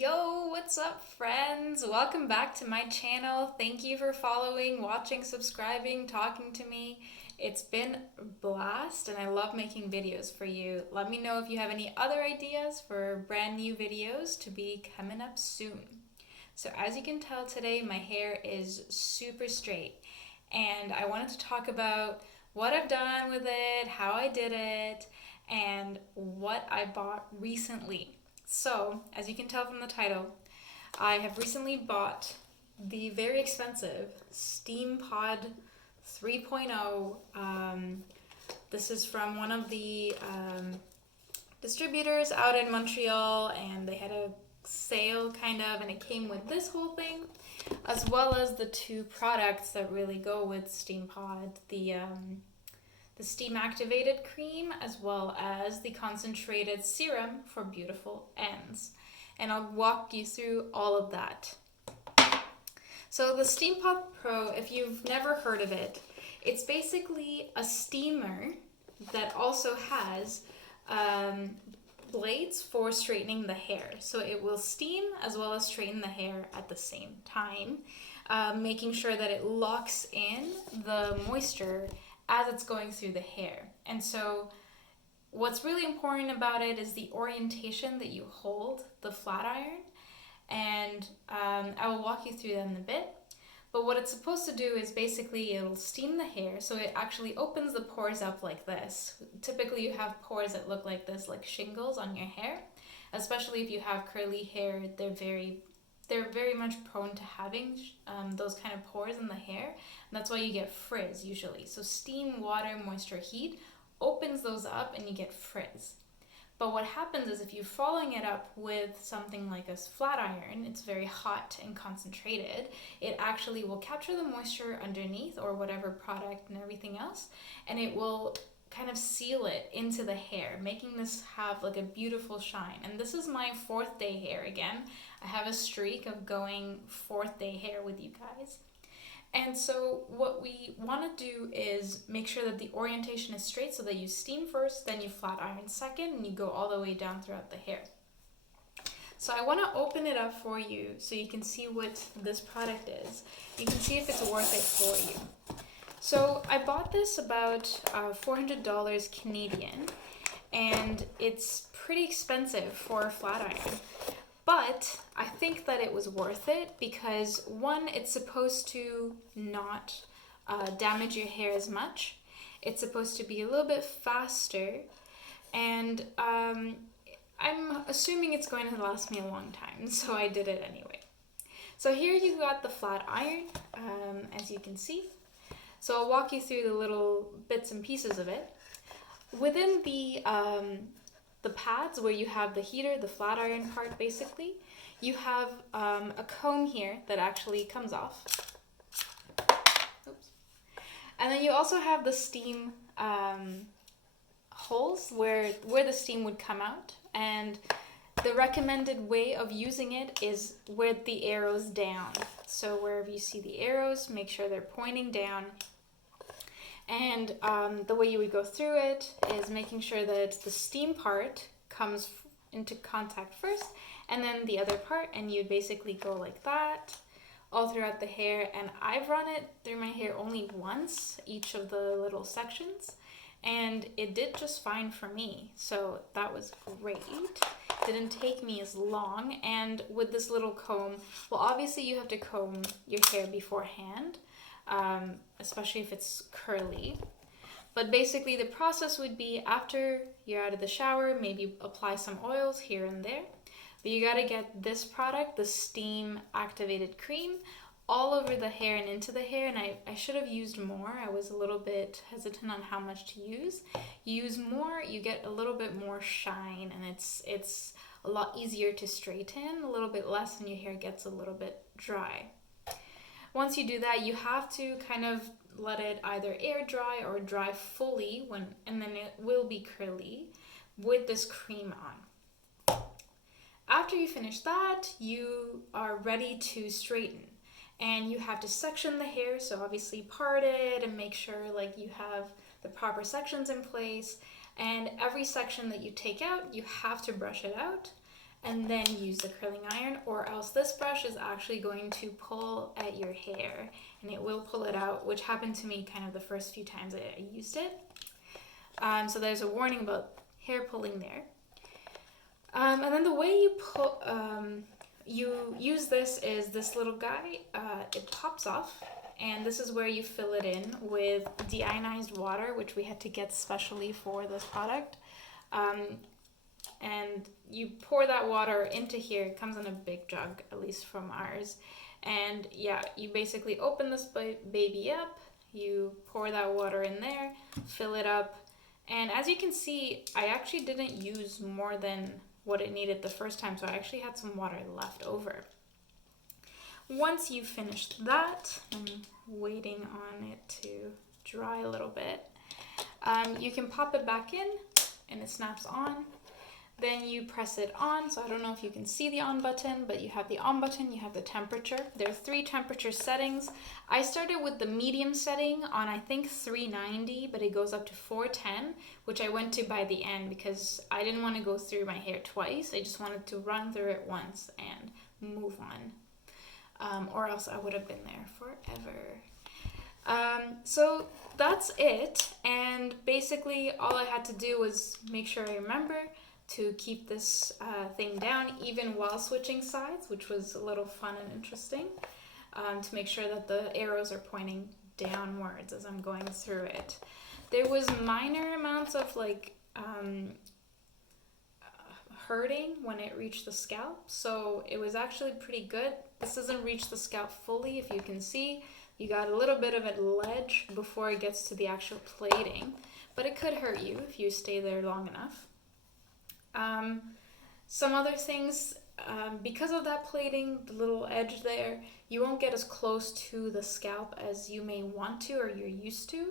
Yo, what's up, friends? Welcome back to my channel. Thank you for following, watching, subscribing, talking to me. It's been a blast and I love making videos for you. Let me know if you have any other ideas for brand new videos to be coming up soon. So as you can tell today, my hair is super straight and I wanted to talk about what I've done with it, how I did it, and what I bought recently. So, as you can tell from the title, I have recently bought the very expensive SteamPod 3.0. This is from one of the distributors out in Montreal, and they had a sale kind of, and it came with this whole thing, as well as the two products that really go with SteamPod, the steam activated cream as well as the concentrated serum for beautiful ends. And I'll walk you through all of that. So the SteamPod Pro, if you've never heard of it, it's basically a steamer that also has blades for straightening the hair. So it will steam as well as straighten the hair at the same time, making sure that it locks in the moisture as it's going through the hair. And so what's really important about it is the orientation that you hold the flat iron, and I will walk you through that in a bit. But what it's supposed to do is basically it'll steam the hair, so it actually opens the pores up like this. Typically you have pores that look like this, like shingles on your hair, especially if you have curly hair. They're very much prone to having those kind of pores in the hair, and that's why you get frizz usually. So steam, water, moisture, heat opens those up and you get frizz. But what happens is if you're following it up with something like a flat iron, it's very hot and concentrated, it actually will capture the moisture underneath or whatever product and everything else, and it will kind of seal it into the hair, making this have like a beautiful shine. And this is my 4th day hair again. I have a streak of going 4th day hair with you guys. And so what we want to do is make sure that the orientation is straight, so that you steam first, then you flat iron second, and you go all the way down throughout the hair. So I want to open it up for you so you can see what this product is. You can see if it's worth it for you. So I bought this about $400 Canadian, and it's pretty expensive for a flat iron. But I think that it was worth it because, one, it's supposed to not damage your hair as much. It's supposed to be a little bit faster, and I'm assuming it's going to last me a long time, so I did it anyway. So here you got the flat iron, as you can see. So I'll walk you through the little bits and pieces of it. Within the pads where you have the heater, the flat iron part basically, you have a comb here that actually comes off. Oops. And then you also have the steam holes where the steam would come out, and the recommended way of using it is with the arrows down. So wherever you see the arrows, make sure they're pointing down. And the way you would go through it is making sure that the steam part comes into contact first, and then the other part, and you'd basically go like that all throughout the hair. And I've run it through my hair only once, each of the little sections, and it did just fine for me. So that was great. Didn't take me as long. And with this little comb, well, obviously you have to comb your hair beforehand, especially if it's curly. But basically the process would be, after you're out of the shower, maybe apply some oils here and there. But you gotta get this product, the steam activated cream, all over the hair and into the hair. And I should have used more. I was a little bit hesitant on how much to use. You use more, you get a little bit more shine, and it's a lot easier to straighten, a little bit less, and your hair gets a little bit dry. Once you do that, you have to kind of let it either air dry or dry fully, and then it will be curly with this cream on. After you finish that, you are ready to straighten, and you have to section the hair. So obviously part it and make sure like you have the proper sections in place, and every section that you take out, you have to brush it out. and then use the curling iron, or else this brush is actually going to pull at your hair and it will pull it out, which happened to me kind of the first few times I used it. So there's a warning about hair pulling there. And then the way you pull, you use this is this little guy. It pops off, and this is where you fill it in with deionized water, which we had to get specially for this product. And you pour that water into here. It comes in a big jug, at least from ours. And yeah, you basically open this baby up, you pour that water in there, fill it up. And as you can see, I actually didn't use more than what it needed the first time, so I actually had some water left over. Once you've finished that, I'm waiting on it to dry a little bit, you can pop it back in and it snaps on. Then you press it on. So I don't know if you can see the on button, but you have the on button, you have the temperature. There are 3 temperature settings. I started with the medium setting on I think 390, but it goes up to 410, which I went to by the end because I didn't want to go through my hair twice. I just wanted to run through it once and move on, or else I would have been there forever. So that's it, and basically all I had to do was make sure I remember to keep this thing down even while switching sides, which was a little fun and interesting, to make sure that the arrows are pointing downwards as I'm going through it. There was minor amounts of like hurting when it reached the scalp, so it was actually pretty good. This doesn't reach the scalp fully, if you can see. You got a little bit of a ledge before it gets to the actual plating, but it could hurt you if you stay there long enough. Some other things, because of that plating, the little edge there, you won't get as close to the scalp as you may want to or you're used to.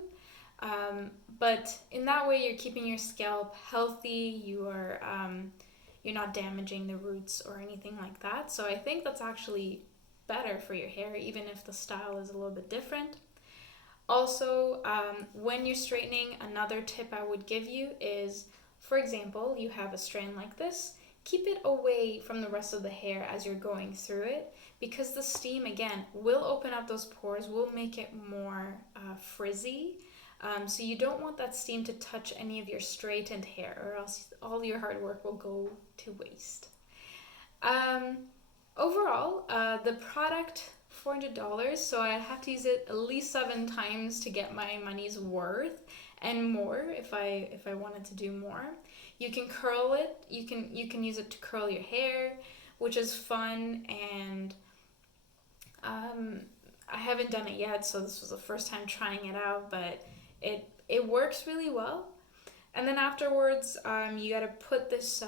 But in that way, you're keeping your scalp healthy. You're not damaging the roots or anything like that. So I think that's actually better for your hair, even if the style is a little bit different. Also, when you're straightening, another tip I would give you is, for example, you have a strand like this, keep it away from the rest of the hair as you're going through it, because the steam, again, will open up those pores, will make it more frizzy. So you don't want that steam to touch any of your straightened hair, or else all your hard work will go to waste. Overall, the product, $400, so I have to use it at least 7 times to get my money's worth, and more if I wanted to do more. You can curl it. You can use it to curl your hair, which is fun, and I haven't done it yet, so this was the first time trying it out, but it works really well. And then afterwards, you got to put this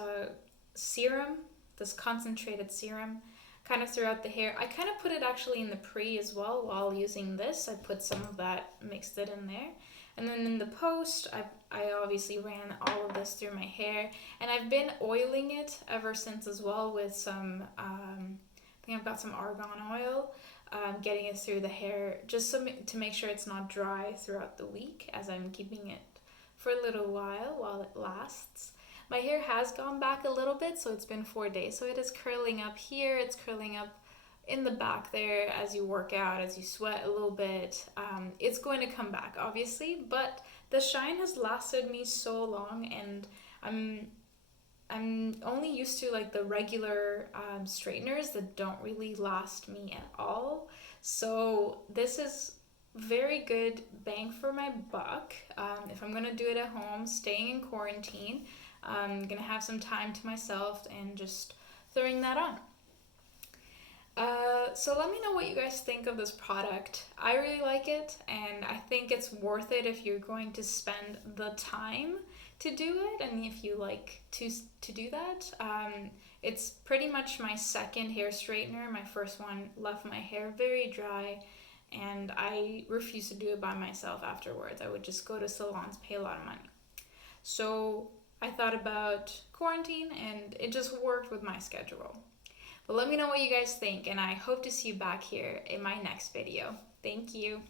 serum, this concentrated serum, kind of throughout the hair. I kind of put it actually in the pre as well while using this. I put some of that, mixed it in there. And then in the post, I obviously ran all of this through my hair. And I've been oiling it ever since as well with some, I think I've got some argan oil, getting it through the hair just to make sure it's not dry throughout the week as I'm keeping it for a little while it lasts. My hair has gone back a little bit, so it's been 4 days. So it is curling up here, it's curling up in the back there as you work out, as you sweat a little bit. It's going to come back, obviously, but the shine has lasted me so long, and I'm only used to like the regular straighteners that don't really last me at all. So this is very good bang for my buck. If I'm gonna do it at home, staying in quarantine, I'm gonna have some time to myself and just throwing that on. So let me know what you guys think of this product. I really like it, and I think it's worth it if you're going to spend the time to do it, and if you like to do that. It's pretty much my second hair straightener. My first one left my hair very dry, and I refused to do it by myself afterwards. I would just go to salons, pay a lot of money. So I thought about quarantine, and it just worked with my schedule. But let me know what you guys think, and I hope to see you back here in my next video. Thank you.